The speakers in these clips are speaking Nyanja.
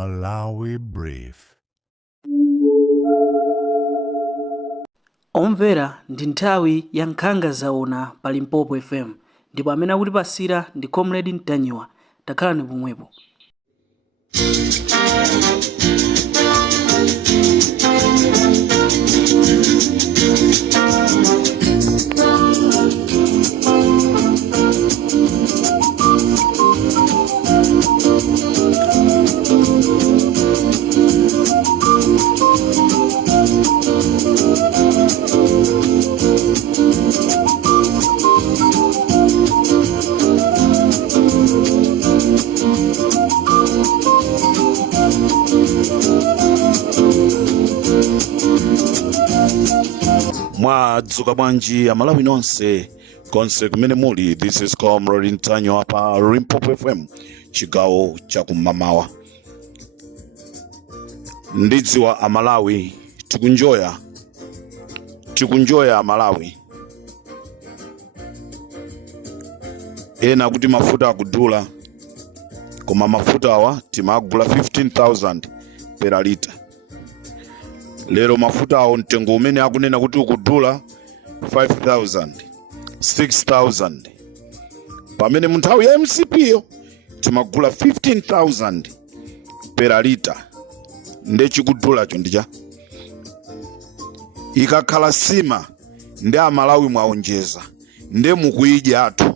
Malawi Brief. Omvera ndi nthawi ya nkhanga zaona pa Limpopo FM, ndipo amene akutipasira ndi Comrade Mtanyiwa. Takhalani pomwepo. Mwadzuka bwanji Amalawi nonse konse kumene muli. This is Comrade Mtanyiwa pa Limpopo FM, chigawo cha kumamawa. Ndidziwa Amalawi tikunjoya Amalawi. Ena kuti mafuta akudula, koma mafuta awa timagula 15,000 per liter. Lero mafuta awo mtengo umene akunena kuti ukudula 5,000, 6,000. Pamene munthawi ya MCP yo timagula 15,000 per liter. Nde chikudulacho ndija. Ikakhala sima nde Amalawi mwaonjeza, nde mukuidya athu.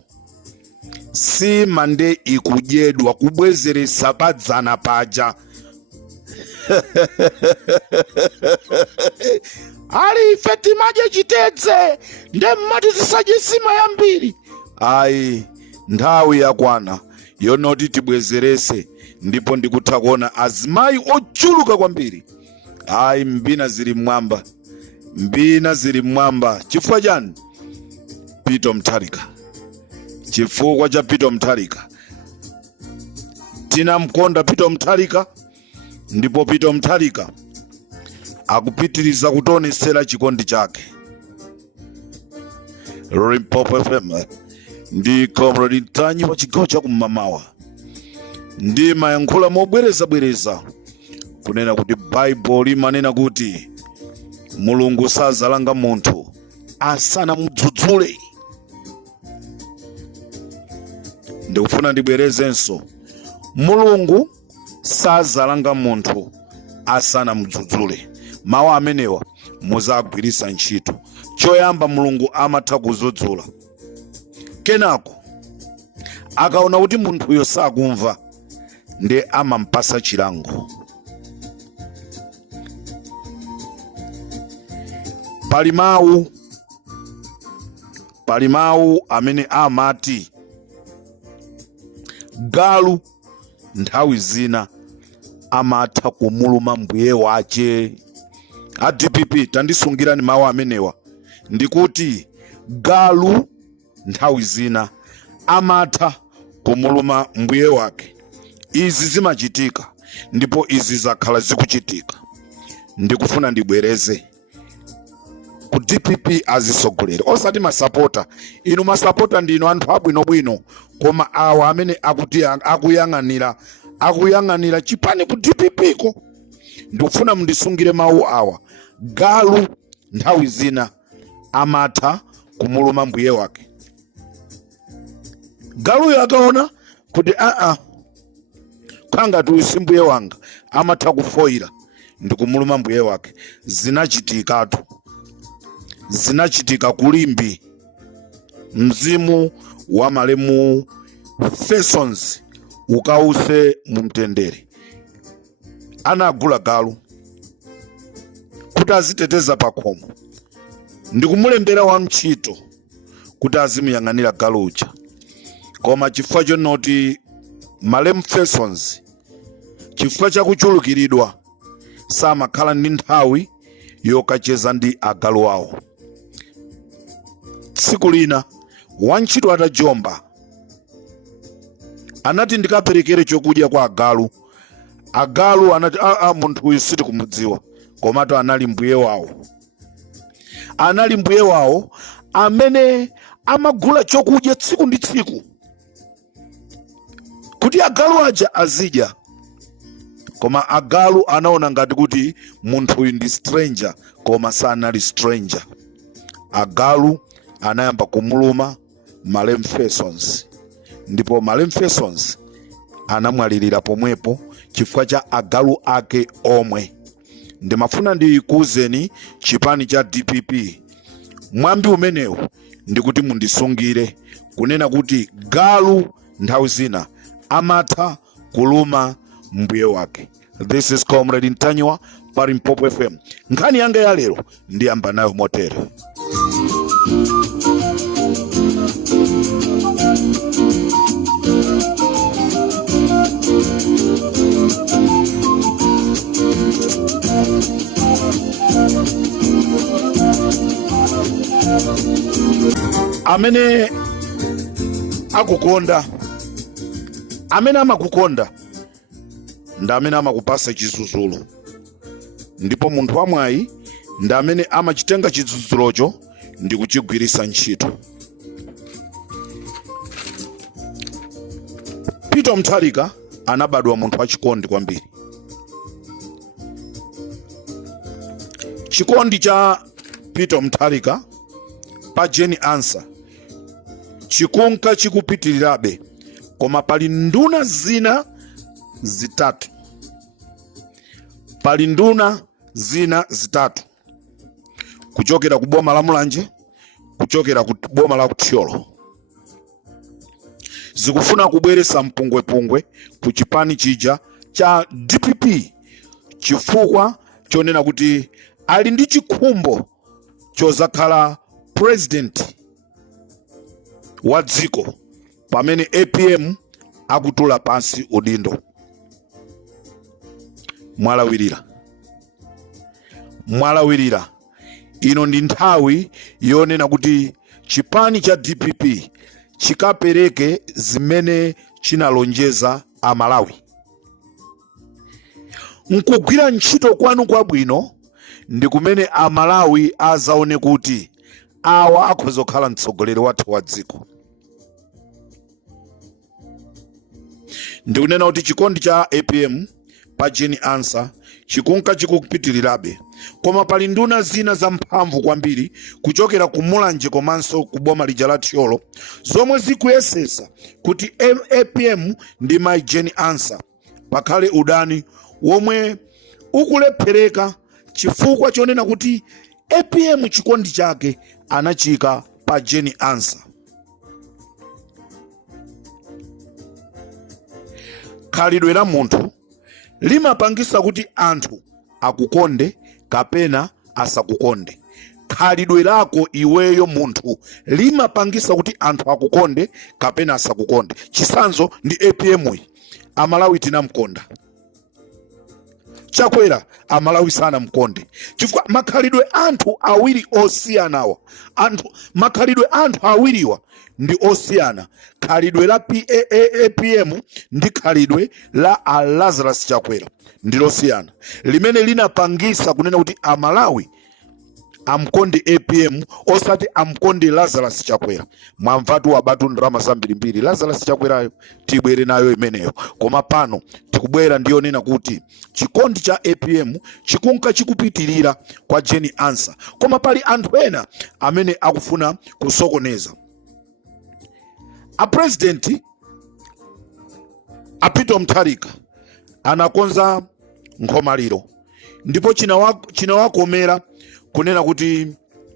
Sima nde ikudyedwa kubwezeresa padzana paja. Ali ife timadye chitedze nde mmati tisadye sima yambiri. Ayi, nthawi yakwana yonoti tibwezerese, ndipo ndikutha kuona azimayi ochuluka kwambiri. Ayi, mbina zili mmwamba. Chifukwa chani? Peter Mutharika. Chifukwa cha Peter Mutharika. Tinamkonda Peter Mutharika, ndipo Peter Mutharika akupitiriza kutionesera chikondi chake. Limpopo FM ndi Comrade Mtanyiwa chigawo cha kumamawa. Ndi mayankhula mobwereza kunena kuti Bible limanena kuti Mulungu sazalanga munthu asanamudzudzule. Ndikufuna ndibwerezenso, Mulungu sazalanga munthu asanamudzudzule. Mawu amenewa muzagwirisa ntchito. Choyamba, Mulungu amatha kudzudzula. Kenako akaona kuti munthuyo sakumva, nde amampasa chilango. Pali mawu amene amati galu nthawi zina amatha kumuluma mbuye wache. A DPP tandisungirani mawu amenewa. Ndikuti galu nthawi zina amatha kumuluma mbuye wake. Izi zimachitika, ndipo izi zakhala zikuchitika. Ndikufuna ndibwereze ku DPP azisogolera, osati masapota. Inu masapota ndino anthu abwinobwino, koma awa amene akuti akuyang'anira chipani ku DPP ko. Ndikufuna mundisungire mawu awa. Galu nthawi zina amatha kumuluma mbuye wake. Galuyo akaona kuti kwanga tuisi mbuye wanga amatha kufoira, ndikumuluma mbuye wake. Zinachitika kulimbi. Mzimu wa malemu Fesons ukause mumtendere. Anagula galu kuti aziteteza pakhomo. Ndikumulembera wa mchito kuti azimuyang'anira galu uja. Koma chifukwa chonoti malemu Fesons, chifukwa chakuchulukiridwa, samakhala ndi nthawi yokacheza ndi agalu awo. Tsiku lina wantchito atajomba anati ndikaperekere chokudya kwa agalu. Agalu anati munthu uyu sitikumudziwa, komato anali mbuye wawo amene amagula chokudya tsiku ndi tsiku kuti agalu aja azidya. koma agalu anaona ngati kuti munthu uyu ndi stranger, koma sanali stranger. Agalu anayamba kumuluma Malemfesons, ndipo Malemfesons anamwalirira pomwepo chifukwa cha agalu ake omwe. Ndimafuna ndikuuzeni chipani cha DPP, mwambi umenewu ndikuti mundisungire, kunena kuti galu nthawi zina amatha kuluma mbuye wake. This is Comrade Ntanywa pa Limpopo FM. Nkhani yanga ya lero ndiyamba nayo motere. Amene akukonda, amene amakukonda ndi amene amakupasa chizuzulu, ndipo munthu wamwayi ndi amene amachitenga chizuzulucho ndi kuchigwirisa ntchito. Peter Mutharika anabadwa munthu wachikondi kwambiri. Chikondi cha Peter Mutharika pa Jeni Ansah chikunka chikupitirirabe, koma pali nduna zina zitatu. Pali nduna zina zitatu kuchokera ku boma la Mulanje, kuchokera ku boma la Kuthyolo, zikufuna kubweresa mpungwepungwe ku chipani chija cha DPP chifukwa chonena kuti ali ndi chikhumbo chozakhala president wa dziko pamene APM akutula pansi udindo. Mwalawirira ino ndi nthawi yonena kuti chipani cha DPP chikapereke zimene chinalonjeza Amalawi. Nkugwira ntchito kwanu kwabwino ndi kumene Amalawi azaone kuti awa akhoza kukhala mtsogoleri wathu wa dziko. Ndikunena kuti chikondi cha APM pa Jeni Ansah chikunka chikupitirirabe, koma pali nduna zina za mphamvu kwambiri kuchokera ku Mulanje komanso ku boma lija la Thyolo zomwe zikuyesesa kuti APM ndi mai Jeni Ansah pakhale udani womwe ukulephereka chifukwa chonena kuti APM chikondi chake anachika pa Jeni Ansah. Khalidwe la munthu limapangisa kuti anthu akukonde kapena asakukonde. Khalidwe lako iweyo munthu limapangisa kuti anthu akukonde kapena asakukonde. Chisanzo ndi APM iyi. Amalawi tinamkonda. Chakwera Amalawi sana mkonde chifukwa makhalidwe anthu awiri osiyanawa. Makhalidwe anthu awiriwa ndi osiyana. Khalidwe la APM ndi khalidwe la Lazarus Chakwera ndi losiyana, limene linapangisa kunena kuti Amalawi amkonde APM osati amkonde Lazarus Chakwera. Mwamvatu wabatu ndrama zambirimbiri. Lazarus Chakwerayo tibwere nayo imeneyo, koma pano tikubwera ndiyonena kuti chikondi cha APM chikunka chikupitirira kwa Jeni Ansah, koma pali anthu ena amene akufuna kusokoneza. A president a Peter Mutharika anakonza nkhomaliro, ndipo chinawakomera kunena kuti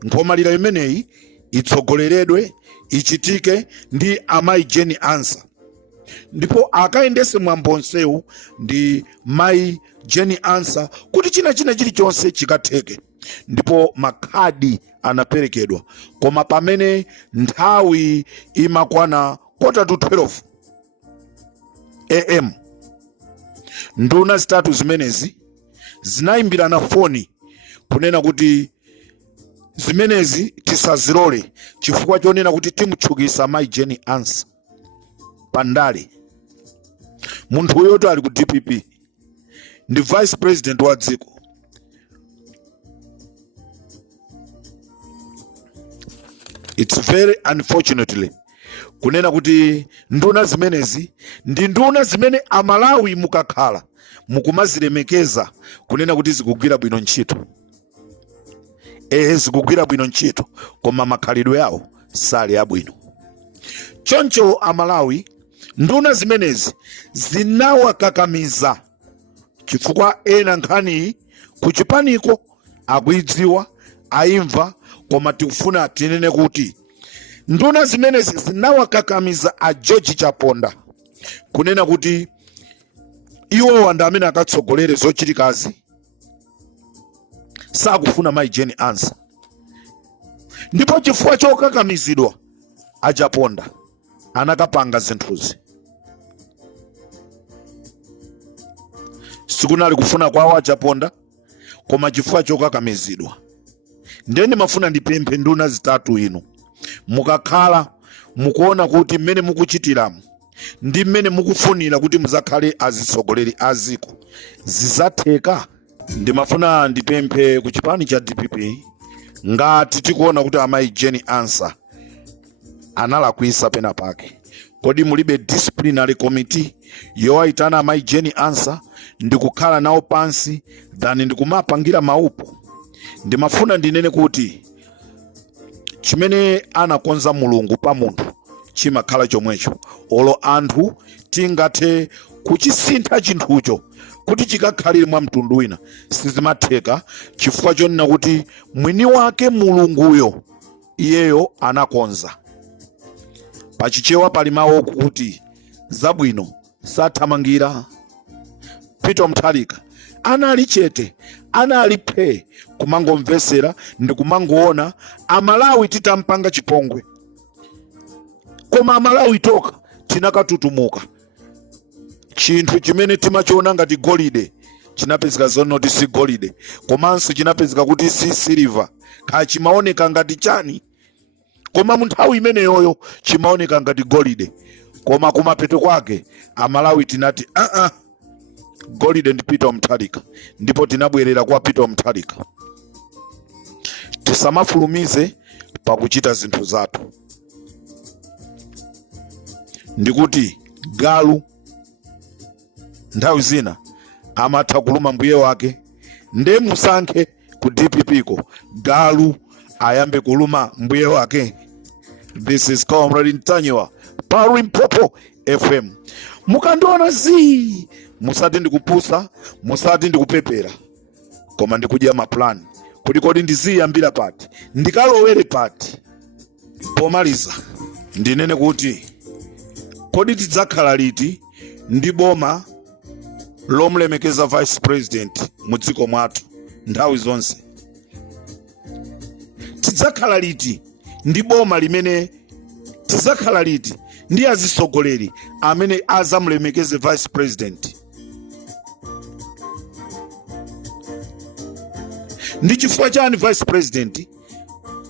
nkhomaliro imeneyi itsogoleredwe ichitike ndi amayi Jeni Ansah, ndipo akayendese mwambonsewu ndi mayi Jeni Ansah kuti china chilichonse chikatheke. Ndipo makhadi anaperekedwa, koma pamene nthawi imakwana 11:45 AM nduna zitatu zimenezi zinayimbirana foni kunena kuti zimenezi tisazilole chifukwa chonena kuti timutchukisa mayi Jeni Ansah pandale. Munthu uyoto ali ku DPP ndi vice president wa dziko. It's very unfortunately kunena kuti nduna zimenezi ndi nduna zimene Amalawi mukakhala mukumazilemekeza kunena kuti zikugwira bwino ntchito. Zikugwira bwino ntchito koma makhalidwe yawo sali abwino. Choncho Amalawi nduna zimenezi zinawakakamiza chifukwa ena nkhani kuchipaniko akuidziwa aimva, koma tikufuna tinene kuti nduna zimenezi zinawakakamiza a George Chaponda kunena kuti iwo ndi amene akatsogolere zochitikazi, sakufuna Mai Jeni Ansa. Ndipo chifukwa chokakamizidwa a Chaponda anakapanga zinthuzi. Sikunali kufuna kwawo a Chaponda, koma chifukwa chokakamizidwa. Ndeni mafuna ndipemphe nduna zitatu inu, mukakhala mukuona kuti mmene mukuchitiramu ndi mmene mukufunira kuti muzakhale azisogoleri aziko zizatheka. Ndimafuna ndipemphe ku chipani cha DPP, ngati tikuona kuti Mai Jeni Ansa analakwisa pena pake, kodi mulibe disciplinary committee yowaitana Mai Jeni Ansa ndikukhala nawo pansi dhani ndikumapangira maupo? Ndimafuna ndinene kuti chimene anakonza Mulungu pa munthu chimakhala chomwecho. Olo anthu tingathe kuchisintha chinthucho kuti chikakhalire mwa mtundu wina sizimatheka, chifukwa chonena kuti mwini wake Mulunguyo iyeyo anakonza. Pachichewa pali mawu kuti zabwino sathamangira. Peter Mutharika anali chete, anali phe kumangomvesera ndi kumangoona Amalawi titampanga chipongwe, koma Amalawi toka tinakatutumuka. Chinthu chimene timachiona ngati golide chinapezeka zonoti si golide, komanso chinapezeka kuti si silver, kaya chimaoneka ngati chani, koma munthawi imeneyoyo chimaoneka ngati golide, koma kumapeto kwake Amalawi tinati golide ndi Peter Mutharika, ndipo tinabwerera kwa Peter Mutharika. Tisamafulumize pakuchita zinthu zathu. Ndikuti galu nthawi zina amatha kuluma mbuye wake, nde musankhe ku DPP ko galu ayambe kuluma mbuye wake. This is Comrade Ntanyiwa pa Limpopo FM. Mukandiona musati ndikupusa, musati ndikupepera, koma ndikudya maplani kuti kodi ndiziyambira pati, ndikalowere pati. Pomaliza ndinene kuti kodi tidzakhala liti ndi boma lomlemekeza vice president mu dziko mwathu nthawi zonse? Tidzakhala liti ndi boma limene, tidzakhala liti ndi azisogoleri amene azamlemekeze vice president? Ndi chifukwa chani vice president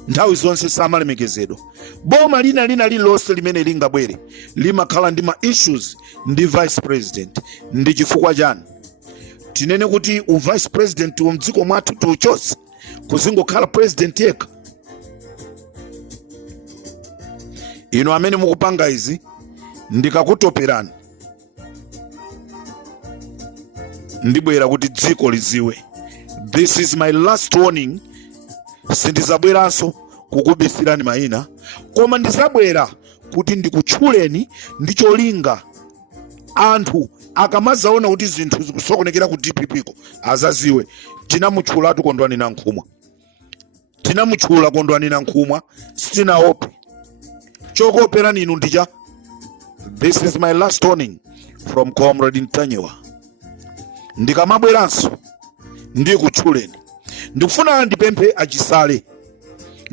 nthawi zonse samalemekezedwa? Boma lina lililonse limene lingabwere limakhala ndi ma issues ndi vice president. Ndi chifukwa chani? Tinene kuti u vice president wa mdziko mwathu tuchose kuzingokhala president yekha? Ino amene mukupanga izi ndikakutoperani, ndibwera kuti dziko liziwe. This is my last warning. Sindizabweranso kukubisirani mayina, koma ndizabwera kuti ndikutchuleni ndi cholinga anthu akamazaona kuti zinthu zikusokonekera ku DPP ko azaziwe. Tinamutchulatu Kondwani Nankhumwa, tinamutchula Kondwani Nankhumwa, sitinaope. Chokoperani inu ndija. This is my last warning from Comrade Ntanyiwa. Ndikamabweranso ndikutchuleni. Ndikufuna ndipemphe achisale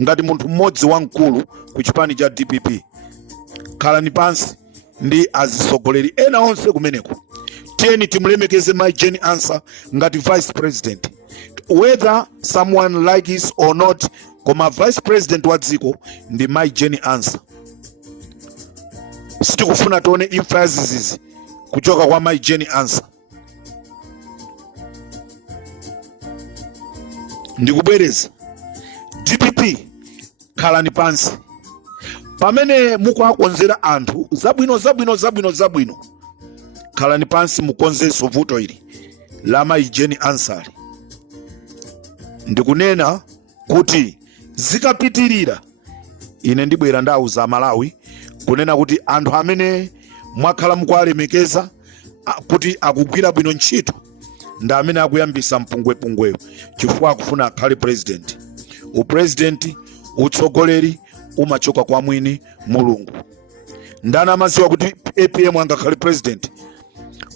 ngati munthu mmodzi wamkulu ku chipani cha DPP. Khalani pansi ndi azisogoleri ena onse kumeneko. Tiyeni timulemekeze Mai Jeni Ansa ngati vice president, whether someone likes or not, koma vice president wa dziko ndi Mai Jeni Ansa. Sitikufuna tione emphasis kuchoka kwa Mai Jeni Ansa. Ndikubwereza DPP, khalani pansi pamene mukuakonzera anthu zabwino. Khalani pansi mukonzenso vuto ili la mayi Jane Ansari. Ndikunena kuti zikapitirira ine ndibwera ndauza Malawi kunena kuti anthu amene mwakhala mukuwalemekeza kuti akugwira bwino ntchito ndi amene akuyambisa mpungwepungweyo chifukwa akufuna akhale president. Upresident, utsogoleri umachoka kwa mwini Mulungu. Ndani amadziwa kuti APM angakhale president,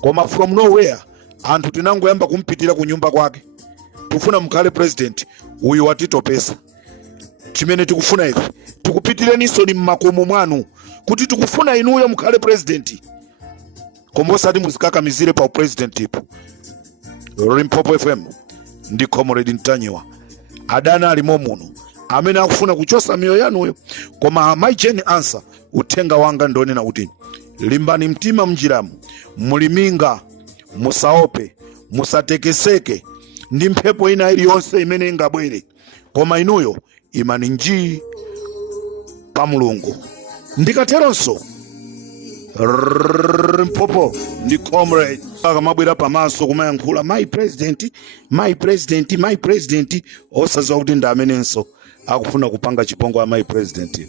koma from nowhere anthu tinangoyamba kumpitira ku nyumba kwake. Tufuna mukhale president, uyu watitopesa. Chimene tikufuna ife tikupitireniso ni mmakomo mwanu kuti tikufuna inuyo mukhale president, koma osati muzikakamizire pa president ipo. Limpopo FM ndi Comrade Ntanyiwa adana alimo muno amene akufuna kuchosa miyoyo yanuyo, koma mayi Jane Ansari uthenga wanga ndonena kuti limbani mtima mnjiramu, muliminga, musaope, musatekeseke ndi mphepo ina iliyonse imene ingabwere, koma inuyo imani njii pa Mulungu. Ndikateronso Limpopo ndi Comrade akamabwera pamaso kumayankhula my president osadziwa kuti ndi amenenso akufuna kupanga chipongo ya my president.